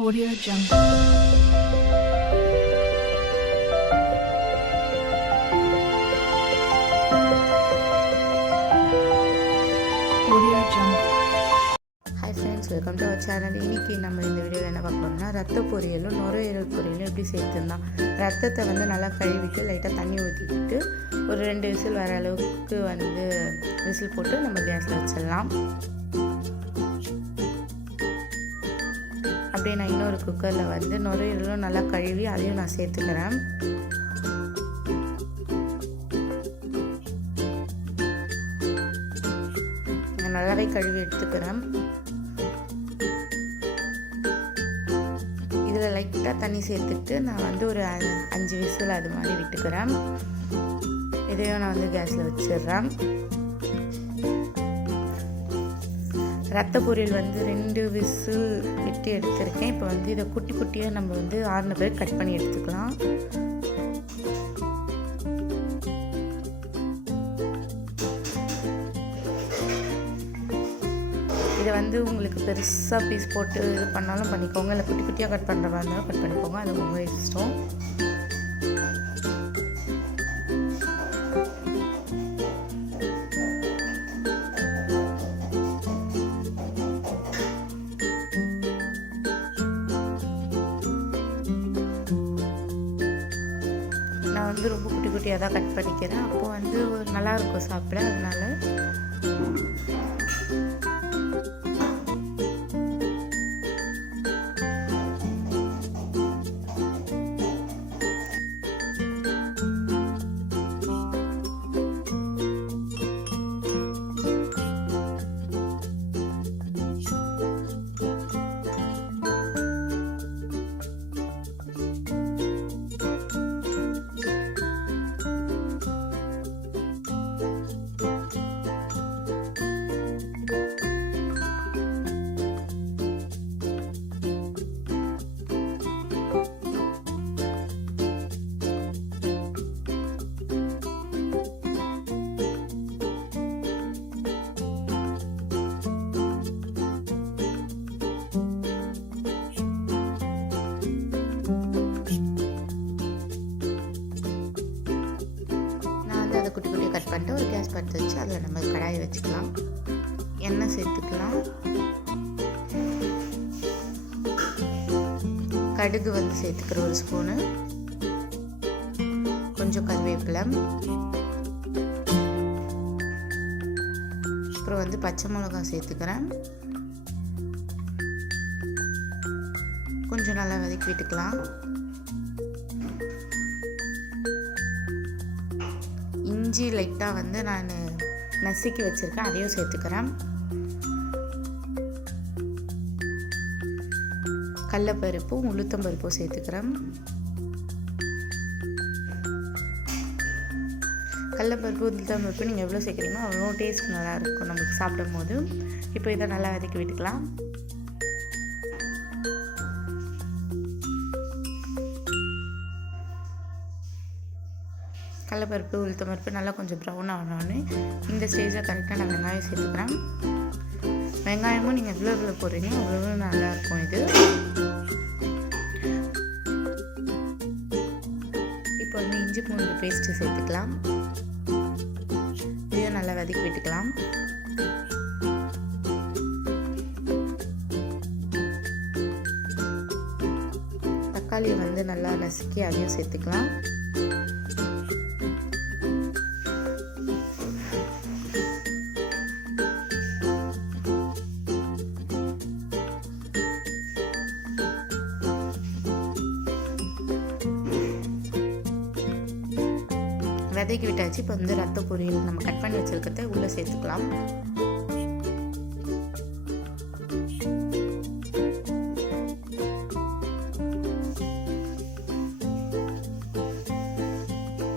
Audio Jungle. Audio Jungle. Hi friends, welcome to our channel. இன்றைக்கி நம்ம இந்த வீடியோவில் என்ன பார்க்கணும்னா ரத்த பொரியலும் நுரையீரல் பொரியலும் எப்படி சேர்த்துருந்தான். ரத்தத்தை நல்லா கழுவிட்டு லைட்டாக தண்ணி ஊற்றிக்கிட்டு ஒரு 2 விசில் வர அளவுக்கு விசில் போட்டு நம்ம கேஸில் வச்சிடலாம். அப்படியே நான் இன்னொரு குக்கரில் நுரையீரலும் நல்லா கழுவி அதையும் நான் சேர்த்துக்கிறேன். நல்லாவே கழுவி எடுத்துக்கிறேன். இதில் லைட்டாக தண்ணி சேர்த்துட்டு நான் ஒரு 5 விசில் அது மாதிரி விட்டுக்கிறேன். இதையும் நான் கேஸில் வச்சிடுறேன். ரத்த பொரியல் 2 விசில் விட்டு எடுத்திருக்கேன். இப்போ இதை குட்டி குட்டியாக நம்ம ஆறின பிறகு கட் பண்ணி எடுத்துக்கலாம். இதை உங்களுக்கு பெருசாக பீஸ் போட்டு இது பண்ணாலும் பண்ணிக்கோங்க, இல்லை குட்டி குட்டியாக கட் பண்ணுற மாதிரி இருந்தாலும் கட் பண்ணிக்கோங்க, அது உங்கள் இஷ்டம். நான் ரொம்ப குட்டி குட்டியாக தான் கட் பண்ணிக்கிறேன். அப்போது நல்லாயிருக்கும் சாப்பிட. அதனால் குட்டி குட்டியாக கட் பண்ணிட்டு ஒரு கேஸ் பற்ற வச்சு அதில் நம்ம கடாயை வச்சுக்கலாம். எண்ணெய் சேர்த்துக்கலாம். கடுகு சேர்த்துக்கிற 1 ஸ்பூனு, கொஞ்சம் கருவேப்பிலை, அப்புறம் பச்சை மிளகாய் சேர்த்துக்கிறேன். கொஞ்சம் நல்லா வதக்கி விட்டுக்கலாம். இஞ்சி லைட்டாக நான் நசுக்கி வச்சுருக்கேன், அதையும் சேர்த்துக்கிறேன். கடலைப்பருப்பும் உளுத்தம்பருப்பும் சேர்த்துக்கிறேன். கடலைப்பருப்பு உளுத்தம்பருப்பு நீங்கள் எவ்வளோ சேர்க்குறீங்களோ அவ்வளோ டேஸ்ட் நல்லாயிருக்கும் நமக்கு சாப்பிடும் போது. இப்போ இதை நல்லா வதக்கி விட்டுக்கலாம். கடலைப்பருப்பு உளுத்தம்பருப்பு நல்லா கொஞ்சம் ப்ரௌன் ஆனோன்னு இந்த ஸ்டேஜில் கரெக்டாக நான் வெங்காயம் சேர்த்துக்கிறேன். வெங்காயமும் நீங்கள் எவ்வளோ போடுறீங்களோ அவ்வளோ நல்லாயிருக்கும். இது இப்போ இஞ்சி பூண்டு பேஸ்ட்டு சேர்த்துக்கலாம். இதையும் நல்லா வதக்கி விட்டுக்கலாம். தக்காளியை நல்லா நசுக்கி அதையும் சேர்த்துக்கலாம். வதக்கி விட்டாச்சு. இப்போ ரத்த பொரியல் நம்ம கட் பண்ணி வச்சிருக்கிறத உள்ளே சேர்த்துக்கலாம்.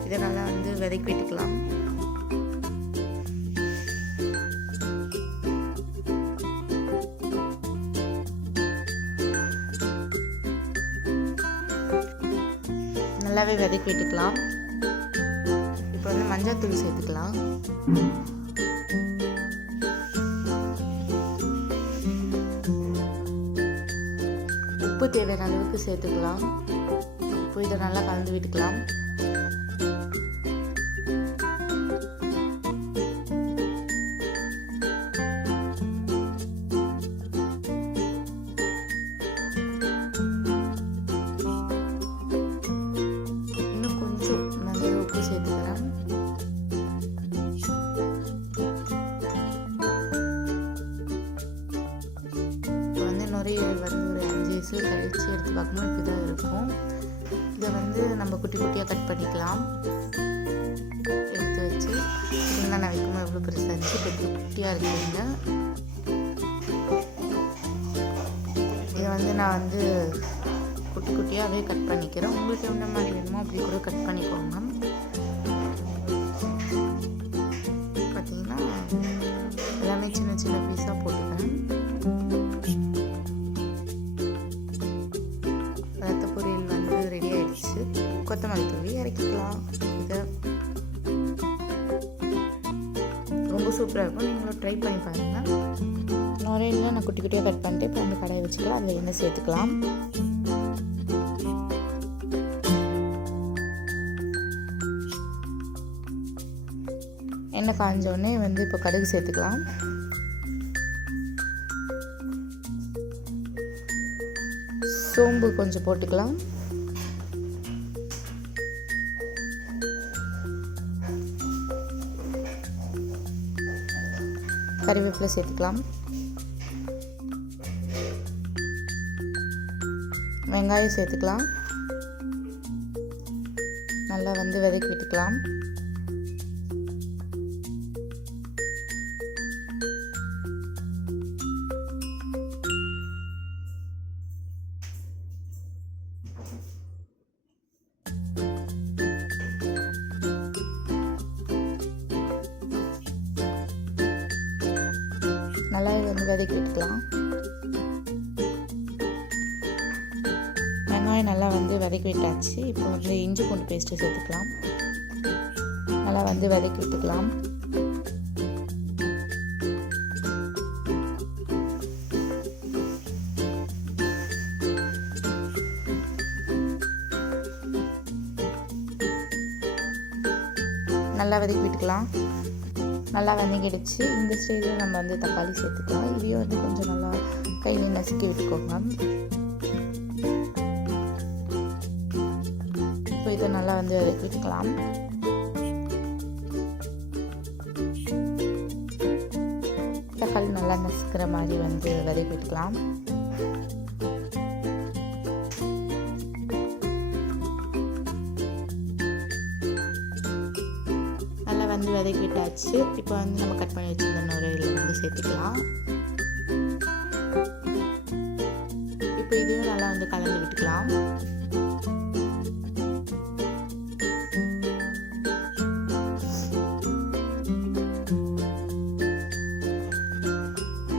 இதை நல்லா வதக்கி விட்டுக்கலாம். நல்லாவே வதக்கி விட்டுக்கலாம். இப்போ மஞ்சள் தூள் சேர்த்துக்கலாம். உப்பு உப்பு தேவையான அளவுக்கு சேர்த்துக்கலாம். இப்போ இதை நல்லா கலந்து விட்டுக்கலாம். இன்னும் கொஞ்சம் நிறைய உப்பு சேர்த்துக்கிறேன். நுரையீரல் வந்து ஒரு 5 விசில் கழித்து எடுத்து பார்க்கும்போது இப்படி தான் இருக்கும். இதை வந்து நம்ம குட்டி குட்டியாக கட் பண்ணிக்கலாம். எடுத்து வச்சு இல்லைன்னா நான் வைக்கும்போது எவ்வளோ பெருசாக இருந்துச்சு, இப்போ குட்டி குட்டியாக இருக்குங்க. இதை வந்து நான் வந்து குட்டி குட்டியாகவே கட் பண்ணிக்கிறேன். உங்களுக்கு எந்த மாதிரி வேணுமோ அப்படி கூட கட் பண்ணிக்கோங்க. பார்த்தீங்கன்னா எல்லாமே சின்ன சின்ன பீஸாக போட்டுக்கிறேன். ரத்த பொரியல் வந்து ரெடி ஆயிடுச்சு. கொத்தமல்லி தூவி இறக்கிக்கலாம். இதை ரொம்ப சூப்பராக இருக்கும். நீங்களும் ட்ரை பண்ணி பாருங்கள். நுரையில நான் குட்டி குட்டியாக கட் பண்ணிட்டு இப்போ அந்த கடாயை வச்சுக்கலாம். அதில் எண்ணெய் சேர்த்துக்கலாம். எண்ணெய் காஞ்சோடனே வந்து இப்போ கடுகு சேர்த்துக்கலாம். சோம்பு கொஞ்சம் போட்டுக்கலாம். கறிவேப்பிலை சேர்த்துக்கலாம். வெங்காயம் சேர்த்துக்கலாம். நல்லா வந்து வதக்கி விட்டுக்கலாம். நல்லா வந்து வதக்கி விட்டுக்கலாம். வெங்காயம் நல்லா வந்து வதக்கி விட்டாச்சு. இப்போ வந்து இஞ்சி பூண்டு பேஸ்ட்டு சேர்த்துக்கலாம். நல்லா வந்து வதக்கி விட்டுக்கலாம். நல்லா வதக்கி விட்டுக்கலாம். நல்லா வதங்கிடுச்சு. இந்த ஸ்டேஜில் நம்ம வந்து தக்காளி சேர்த்துக்கலாம். இதையும் வந்து கொஞ்சம் நல்லா கையில் நசுக்கி விட்டுக்கோங்க. இப்போ இதை நல்லா வந்து வதக்கி விட்டுக்கலாம். தக்காளி நல்லா நசுக்கிற மாதிரி வந்து வதக்கி விட்டுக்கலாம். வந்து வதக்கி விட்டாச்சு. இப்போ வந்து நம்ம கட் பண்ணி வச்சிருந்த நுரையீரல் வந்து சேர்த்துக்கலாம். இப்போ இதையும் நல்லா வந்து கலந்து விட்டுக்கலாம்.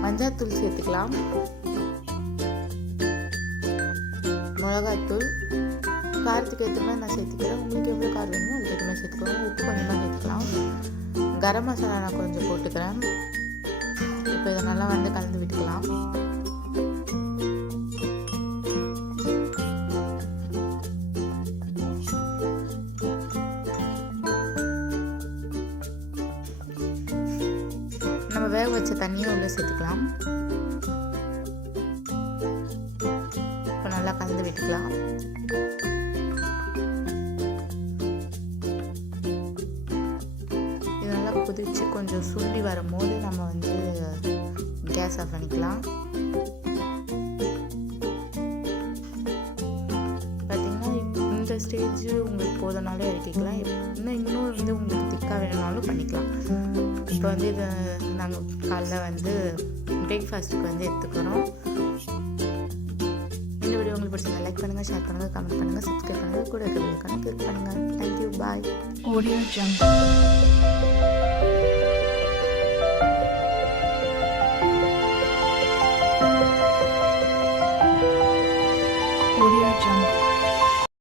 மஞ்சள்தூள் சேர்த்துக்கலாம். மிளகாத்தூள் காரத்துக்கு ஏற்ற மாதிரி நான் சேர்த்துக்கிறேன். உங்களுக்கு எவ்வளோ காரம் வேணுமோ அதுக்கு ஏற்ற மாதிரி சேர்த்துக்கலாம். உப்பு கொஞ்சமாக சேர்த்துக்கலாம். கரம் மசாலா நான் கொஞ்சம் போட்டுக்கிறேன். இப்போ இதை நல்லா வந்து கலந்து விட்டுக்கலாம். நம்ம வேக வச்ச தண்ணியும் உள்ளே சேர்த்துக்கலாம். இப்போ நல்லா கலந்து விட்டுக்கலாம். கொதிச்சு கொஞ்சம் சுண்டி வரும்போது நம்ம வந்து கேஸ் ஆஃப் பண்ணிக்கலாம். பார்த்தீங்கன்னா இந்த ஸ்டேஜ் உங்களுக்கு போதனாலும் இறக்கிக்கலாம். இன்னும் வந்து உங்களுக்கு திக்காக வேணும்னாலும் பண்ணிக்கலாம். இப்போ வந்து இதை நாங்கள் காலைல வந்து பிரேக்ஃபாஸ்ட்டுக்கு வந்து எடுத்துக்கிறோம். இந்த வீடியோ உங்களுக்கு பிடிச்சா லைக் பண்ணுங்கள், ஷேர் பண்ணுங்கள், கமெண்ட் பண்ணுங்கள், சப்ஸ்கிரைப் பண்ணுங்கள், கூட இருக்கிற பெல் ஐகானை கிளிக் பண்ணுங்கள். தேங்க்யூ, பாய். Audio Jungle.